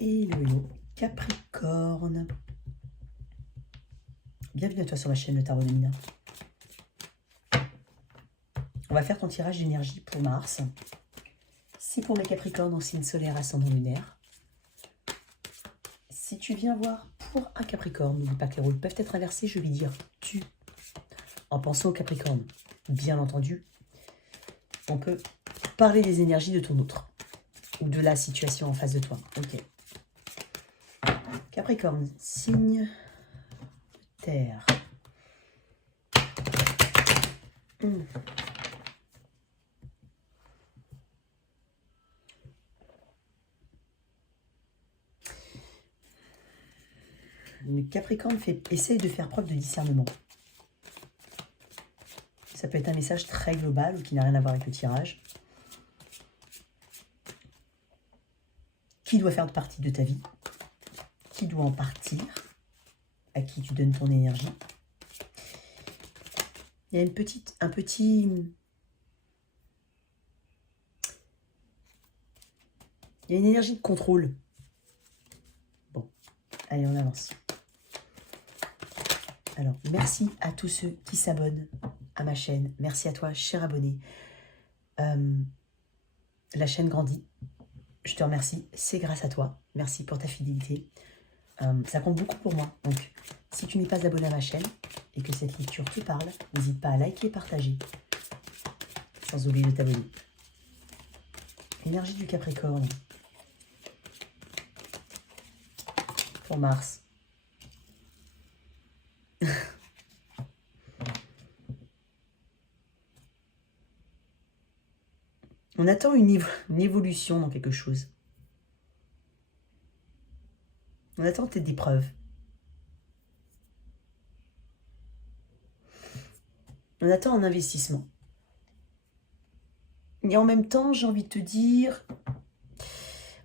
Hello, Capricorne. Bienvenue à toi sur ma chaîne Le Tarot de Mina. On va faire ton tirage d'énergie pour Mars. Si pour mes Capricornes en signe solaire, ascendant lunaire. Si tu viens voir pour un Capricorne, n'oublie pas que les rôles peuvent être inversés, je vais dire tu. En pensant au Capricorne, bien entendu, on peut parler des énergies de ton autre ou de la situation en face de toi. Ok. Capricorne, signe terre. Le Capricorne essaye de faire preuve de discernement. Ça peut être un message très global ou qui n'a rien à voir avec le tirage. Qui doit faire partie de ta vie? Qui doit en partir? À qui tu donnes ton énergie? Il y a un petit... Il y a une énergie de contrôle. Bon, allez, on avance. Alors, merci à tous ceux qui s'abonnent à ma chaîne. Merci à toi, cher abonné. La chaîne grandit. Je te remercie. C'est grâce à toi. Merci pour ta fidélité. Ça compte beaucoup pour moi. Donc, si tu n'es pas abonné à ma chaîne et que cette lecture te parle, n'hésite pas à liker et partager. Sans oublier de t'abonner. Énergie du Capricorne. Pour Mars. On attend une évolution dans quelque chose. On attend peut-être des preuves. On attend un investissement. Et en même temps, j'ai envie de te dire,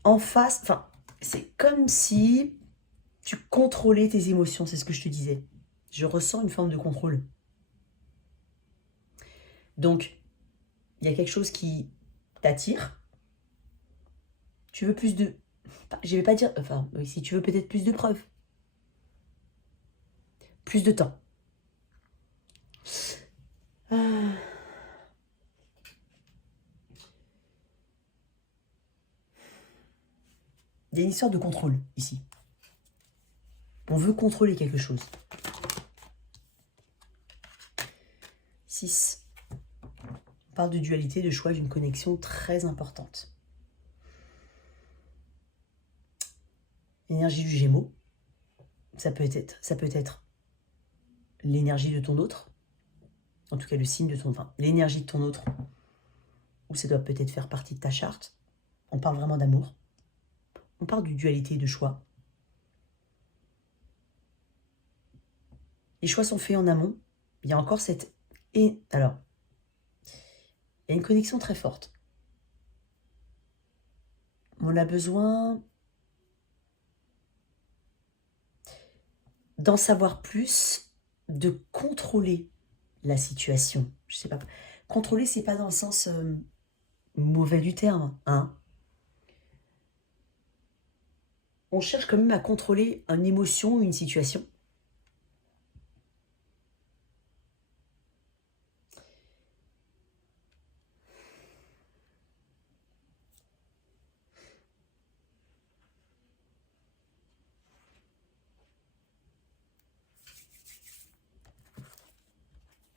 en face, enfin, c'est comme si tu contrôlais tes émotions, c'est ce que je te disais. Je ressens une forme de contrôle. Donc, il y a quelque chose qui t'attire. Tu veux plus de... Je vais pas dire... Enfin, oui, si tu veux peut-être plus de preuves. Plus de temps. Il y a une histoire de contrôle, ici. On veut contrôler quelque chose. 6. On parle de dualité, de choix, d'une connexion très importante. L'énergie du Gémeaux, ça peut être l'énergie de ton autre, en tout cas le signe de ton... Enfin, l'énergie de ton autre, ou ça doit peut-être faire partie de ta charte. On parle vraiment d'amour. On parle de dualité, de choix. Les choix sont faits en amont. Il y a encore cette... Et alors, il y a une connexion très forte. On a besoin d'en savoir plus, de contrôler la situation. Je sais pas. Contrôler, c'est pas dans le sens mauvais du terme, hein. On cherche quand même à contrôler une émotion ou une situation.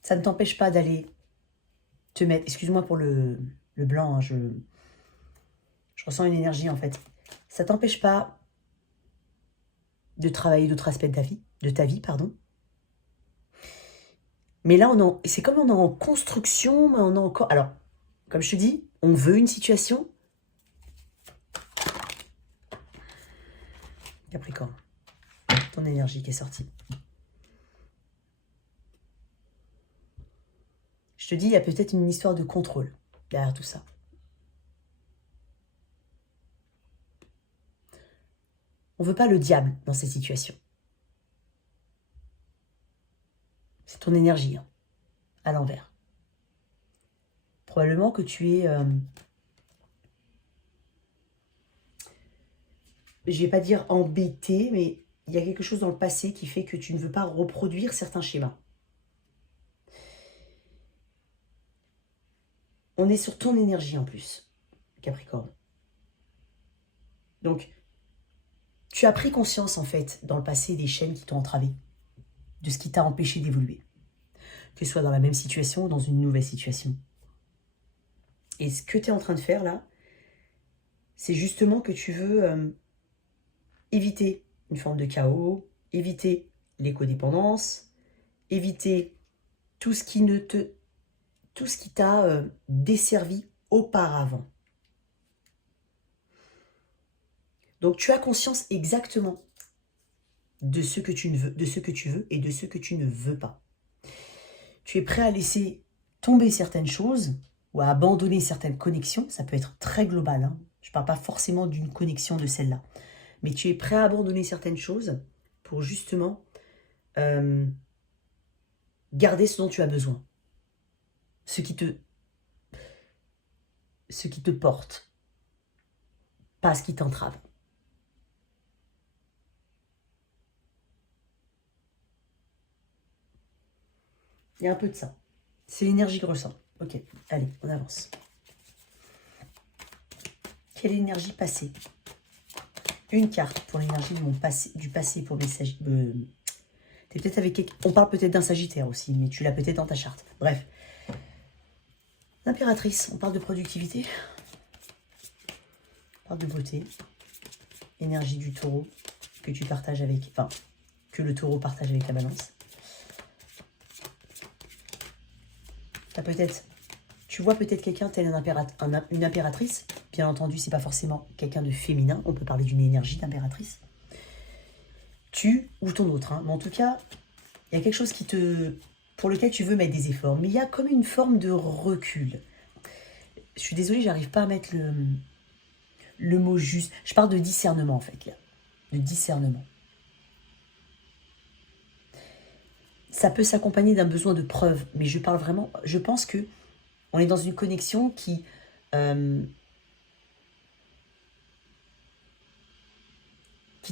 Ça ne t'empêche pas d'aller te mettre... Excuse-moi pour le blanc, hein, je ressens une énergie en fait. Ça ne t'empêche pas de travailler d'autres aspects de ta vie, pardon. Mais là, c'est comme on est en construction, mais on a encore... Alors, comme je te dis, on veut une situation. Capricorne, ton énergie qui est sortie. Je te dis, il y a peut-être une histoire de contrôle derrière tout ça. On ne veut pas le diable dans ces situations. C'est ton énergie, hein, à l'envers. Probablement que tu es... je vais pas dire embêté, mais il y a quelque chose dans le passé qui fait que tu ne veux pas reproduire certains schémas. On est sur ton énergie en plus, Capricorne. Donc, tu as pris conscience en fait dans le passé des chaînes qui t'ont entravé, de ce qui t'a empêché d'évoluer, que ce soit dans la même situation ou dans une nouvelle situation. Et ce que tu es en train de faire là, c'est justement que tu veux éviter une forme de chaos, éviter l'écodépendance, éviter tout ce qui t'a desservi auparavant. Donc tu as conscience exactement de ce que tu veux, et de ce que tu ne veux pas. Tu es prêt à laisser tomber certaines choses ou à abandonner certaines connexions. Ça peut être très global, hein. Je ne parle pas forcément d'une connexion de celle-là. Mais tu es prêt à abandonner certaines choses pour justement garder ce dont tu as besoin. Ce qui te porte, pas ce qui t'entrave. Il y a un peu de ça. C'est l'énergie que ressent. Ok, allez, on avance. Quelle énergie passée? Une carte pour l'énergie du passé pour mes Sagittaires. T'es peut-être avec... On parle peut-être d'un Sagittaire aussi, mais tu l'as peut-être dans ta charte. Bref. L'impératrice, on parle de productivité. On parle de beauté. Énergie du taureau que tu partages avec... Enfin, que le taureau partage avec la balance. Tu vois peut-être quelqu'un tel une impératrice. Bien entendu, c'est pas forcément quelqu'un de féminin. On peut parler d'une énergie d'impératrice. Tu ou ton autre. Hein. Mais en tout cas, il y a quelque chose pour lequel tu veux mettre des efforts. Mais il y a comme une forme de recul. Je suis désolée, j'arrive pas à mettre le mot juste. Je parle de discernement en fait. Là. De discernement. Ça peut s'accompagner d'un besoin de preuve, mais je parle vraiment... Je pense que on est dans une connexion qui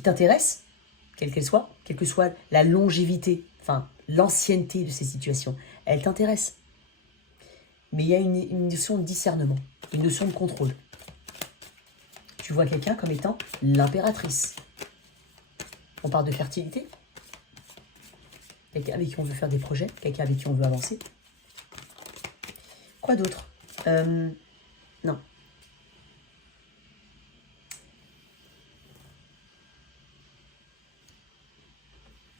t'intéresse, quelle que soit la longévité, enfin l'ancienneté de ces situations. Elle t'intéresse. Mais il y a une notion de discernement, une notion de contrôle. Tu vois quelqu'un comme étant l'impératrice. On parle de fertilité. Quelqu'un avec qui on veut faire des projets, quelqu'un avec qui on veut avancer. Quoi d'autre? Non.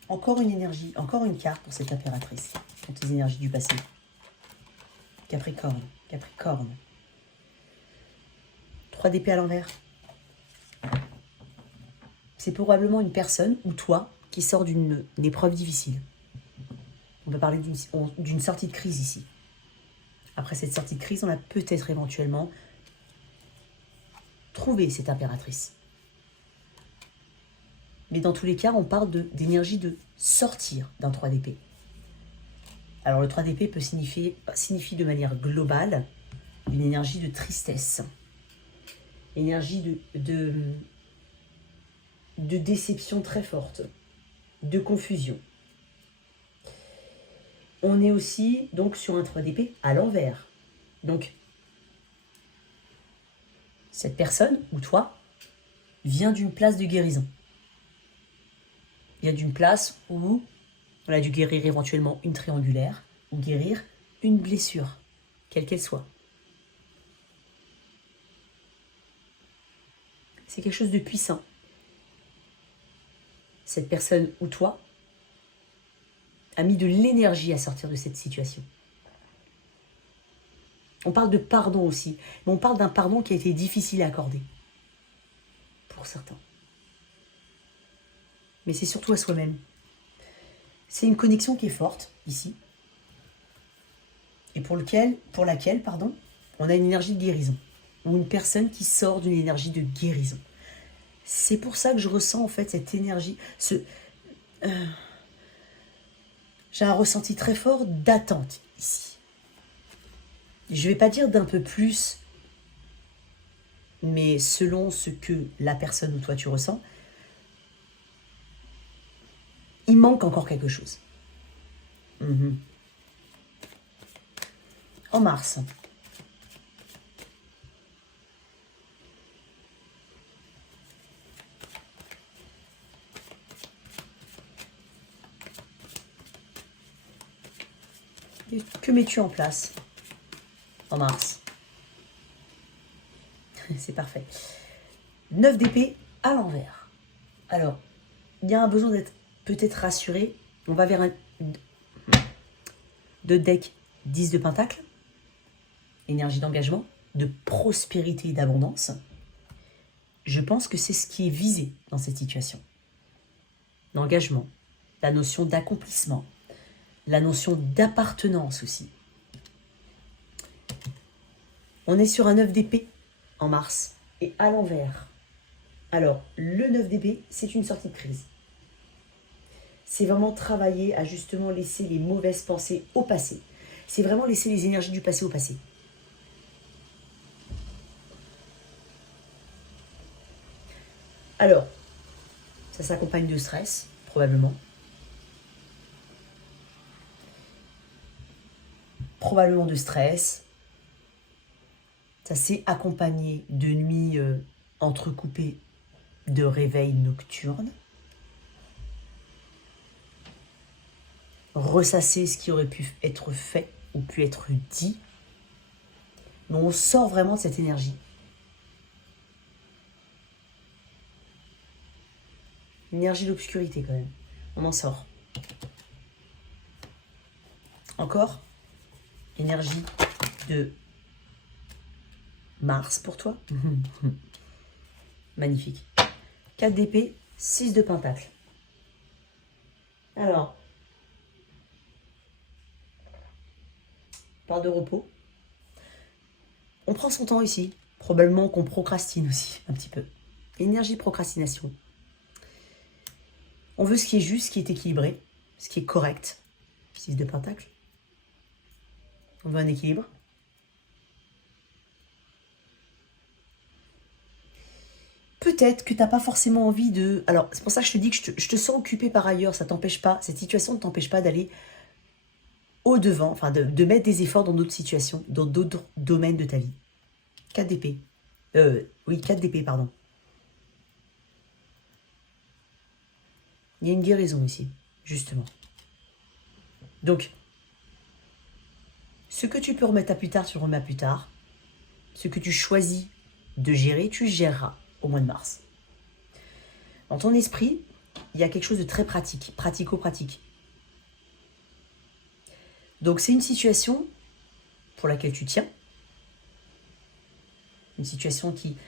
Encore une énergie, encore une carte pour cette impératrice, pour tes énergies du passé. Capricorne, Capricorne. 3 d'épée à l'envers. C'est probablement une personne, ou toi, qui sort d'une épreuve difficile. On peut parler d'une sortie de crise ici. Après cette sortie de crise, on a peut-être éventuellement trouvé cette impératrice. Mais dans tous les cas, on parle d'énergie de sortir d'un 3 d'épée. Alors le 3 d'épée peut signifier de manière globale une énergie de tristesse, énergie de déception très forte, de confusion. On est aussi donc sur un 3 d'épée à l'envers. Donc, cette personne, ou toi, vient d'une place de guérison. Il y a d'une place où on a dû guérir éventuellement une triangulaire ou guérir une blessure, quelle qu'elle soit. C'est quelque chose de puissant. Cette personne ou toi a mis de l'énergie à sortir de cette situation. On parle de pardon aussi, mais on parle d'un pardon qui a été difficile à accorder. Pour certains. Mais c'est surtout à soi-même. C'est une connexion qui est forte, ici. Et pour laquelle, on a une énergie de guérison. Ou une personne qui sort d'une énergie de guérison. C'est pour ça que je ressens en fait cette énergie, j'ai un ressenti très fort d'attente ici. Je ne vais pas dire d'un peu plus, mais selon ce que la personne ou toi tu ressens, il manque encore quelque chose. En mars. Que mets-tu en place en mars? C'est parfait. 9 d'épée à l'envers. Alors, il y a un besoin d'être peut-être rassuré. On va vers un de deck 10 de pentacle. Énergie d'engagement, de prospérité et d'abondance. Je pense que c'est ce qui est visé dans cette situation. L'engagement, la notion d'accomplissement, la notion d'appartenance aussi. On est sur un 9 d'épée en mars et à l'envers. Alors, le 9 d'épée, c'est une sortie de crise. C'est vraiment travailler à justement laisser les mauvaises pensées au passé. C'est vraiment laisser les énergies du passé au passé. Alors, ça s'accompagne de stress, probablement. Probablement de stress. Ça s'est accompagné de nuits entrecoupées de réveils nocturnes. Ressasser ce qui aurait pu être fait ou pu être dit. Mais on sort vraiment de cette énergie. Énergie de l'obscurité quand même. On en sort. Encore. Énergie de Mars pour toi. Magnifique. 4 d'épée, 6 de pentacle. Alors, part de repos. On prend son temps ici. Probablement qu'on procrastine aussi, un petit peu. Énergie procrastination. On veut ce qui est juste, ce qui est équilibré, ce qui est correct. 6 de pentacle. On veut un équilibre. Peut-être que tu n'as pas forcément envie de... Alors, c'est pour ça que je te dis que je te sens occupé par ailleurs. Ça t'empêche pas, cette situation ne t'empêche pas d'aller au-devant, enfin de mettre des efforts dans d'autres situations, dans d'autres domaines de ta vie. 4 d'épée. Oui, 4 d'épée, pardon. Il y a une guérison ici, justement. Donc, ce que tu peux remettre à plus tard, tu le remets à plus tard. Ce que tu choisis de gérer, tu géreras au mois de mars. Dans ton esprit, il y a quelque chose de très pratique, pratico-pratique. Donc c'est une situation pour laquelle tu tiens. Une situation qui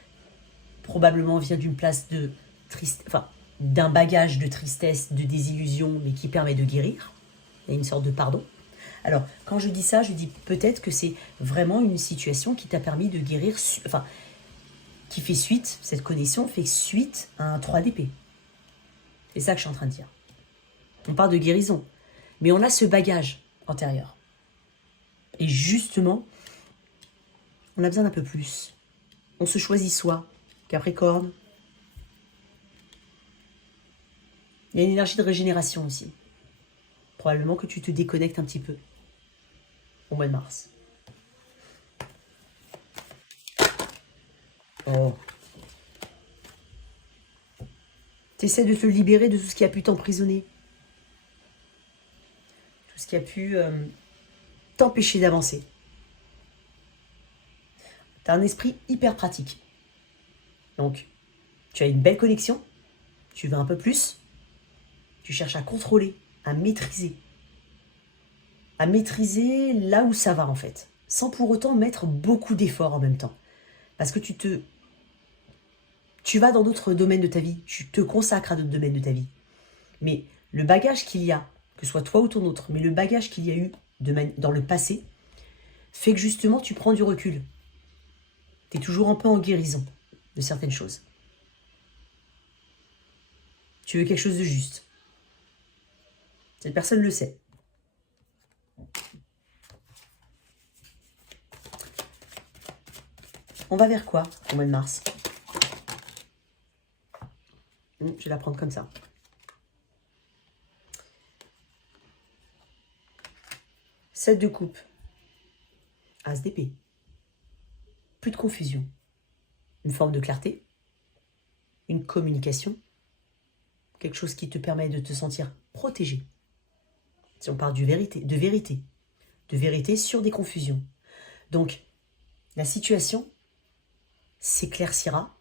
probablement vient d'une place de tristesse, enfin d'un bagage de tristesse, de désillusion, mais qui permet de guérir. Il y a une sorte de pardon. Alors, quand je dis ça, je dis peut-être que c'est vraiment une situation qui t'a permis de guérir, enfin, qui fait suite, cette connexion fait suite à un 3 d'épée. C'est ça que je suis en train de dire. On parle de guérison, mais on a ce bagage antérieur. Et justement, on a besoin d'un peu plus. On se choisit soi, Capricorne. Il y a une énergie de régénération aussi. Probablement que tu te déconnectes un petit peu au mois de mars. Oh. Tu essaies de te libérer de tout ce qui a pu t'emprisonner. Tout ce qui a pu t'empêcher d'avancer. Tu as un esprit hyper pratique. Donc, tu as une belle connexion. Tu veux un peu plus. Tu cherches à contrôler, à maîtriser. À maîtriser là où ça va en fait. Sans pour autant mettre beaucoup d'efforts en même temps. Parce que tu vas dans d'autres domaines de ta vie. Tu te consacres à d'autres domaines de ta vie. Mais le bagage qu'il y a, que ce soit toi ou ton autre, mais le bagage qu'il y a eu dans le passé, fait que justement tu prends du recul. Tu es toujours un peu en guérison de certaines choses. Tu veux quelque chose de juste. Cette personne le sait. On va vers quoi au mois de mars? Je vais la prendre comme ça. Sept de coupe. As d'épée. Plus de confusion. Une forme de clarté. Une communication. Quelque chose qui te permet de te sentir protégé. Si on parle de vérité sur des confusions. Donc, la situation s'éclaircira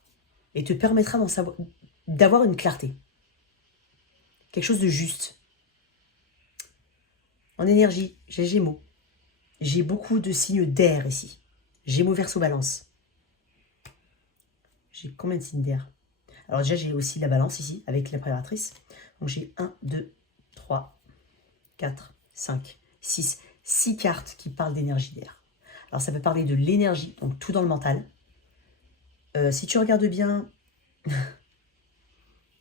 et te permettra d'avoir une clarté. Quelque chose de juste. En énergie, j'ai Gémeaux. J'ai beaucoup de signes d'air ici. Gémeaux, Verseau, Balance. J'ai combien de signes d'air? Alors déjà, j'ai aussi la Balance ici, avec la préparatrice. Donc j'ai 1, 2, 3, 4, 5, 6. 6 cartes qui parlent d'énergie d'air. Alors ça peut parler de l'énergie, donc tout dans le mental. Si tu regardes bien,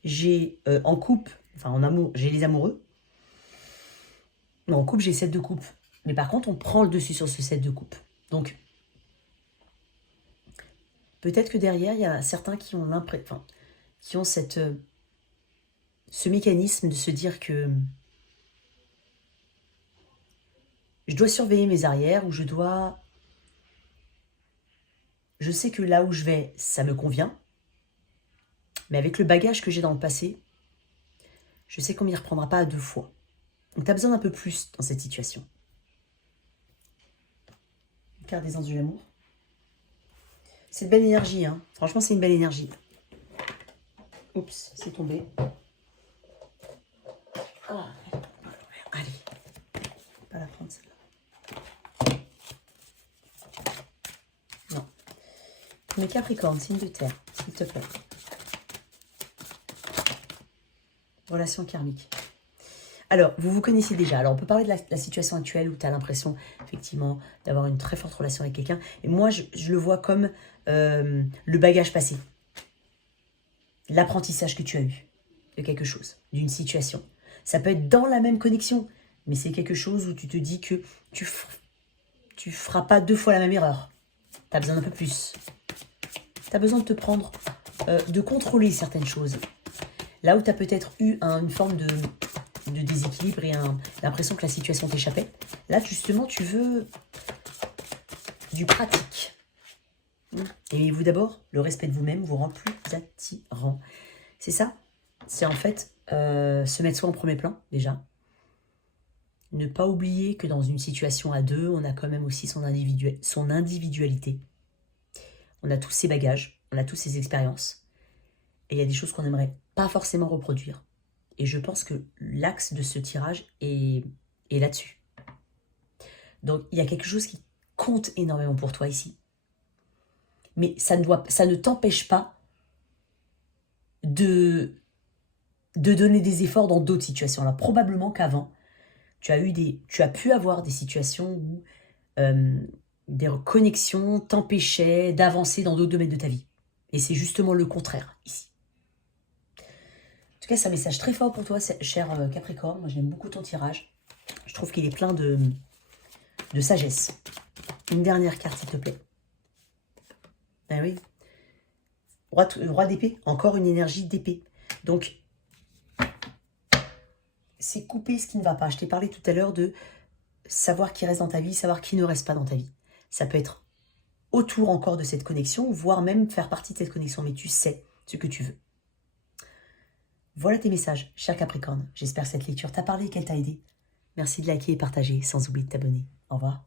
j'ai en couple, enfin en amour, j'ai les amoureux. Non, en couple, j'ai 7 de coupe. Mais par contre, on prend le dessus sur ce 7 de coupe. Donc, peut-être que derrière, il y a certains qui ont qui ont ce mécanisme de se dire que je dois surveiller mes arrières ou je sais que là où je vais, ça me convient. Mais avec le bagage que j'ai dans le passé, je sais qu'on m'y reprendra pas à 2 fois. Donc, tu as besoin d'un peu plus dans cette situation. Carte des anges de l'amour. C'est de belle énergie, hein. Franchement, c'est une belle énergie. Oups, c'est tombé. Ah. Allez. Pas la prendre celle-là. Non. Mes Capricornes, signe de terre, s'il te plaît. Relation karmique. Alors, vous vous connaissez déjà. Alors, on peut parler de la situation actuelle où tu as l'impression, effectivement, d'avoir une très forte relation avec quelqu'un. Et moi, je le vois comme le bagage passé. L'apprentissage que tu as eu de quelque chose, d'une situation. Ça peut être dans la même connexion, mais c'est quelque chose où tu te dis que tu feras pas 2 fois la même erreur. Tu as besoin d'un peu plus. Tu as besoin de te prendre, de contrôler certaines choses. Là où tu as peut-être eu une forme de déséquilibre et l'impression que la situation t'échappait, là, justement, tu veux du pratique. Aimez-vous d'abord, le respect de vous-même vous rend plus attirant. C'est ça. C'est en fait se mettre soi en premier plan, déjà. Ne pas oublier que dans une situation à 2, on a quand même aussi son individualité. On a tous ses bagages, on a tous ses expériences. Et il y a des choses qu'on n'aimerait pas forcément reproduire. Et je pense que l'axe de ce tirage est là-dessus. Donc, il y a quelque chose qui compte énormément pour toi ici. Mais ça ne t'empêche pas de donner des efforts dans d'autres situations. Alors, probablement qu'avant, tu as pu avoir des situations où des connexions t'empêchaient d'avancer dans d'autres domaines de ta vie. Et c'est justement le contraire ici. En tout cas, c'est un message très fort pour toi, cher Capricorne. Moi, j'aime beaucoup ton tirage. Je trouve qu'il est plein de sagesse. Une dernière carte, s'il te plaît. Ben oui. Roi d'épée. Encore une énergie d'épée. Donc, c'est couper ce qui ne va pas. Je t'ai parlé tout à l'heure de savoir qui reste dans ta vie, savoir qui ne reste pas dans ta vie. Ça peut être autour encore de cette connexion, voire même faire partie de cette connexion. Mais tu sais ce que tu veux. Voilà tes messages, cher Capricorne. J'espère que cette lecture t'a parlé et qu'elle t'a aidé. Merci de liker et partager, sans oublier de t'abonner. Au revoir.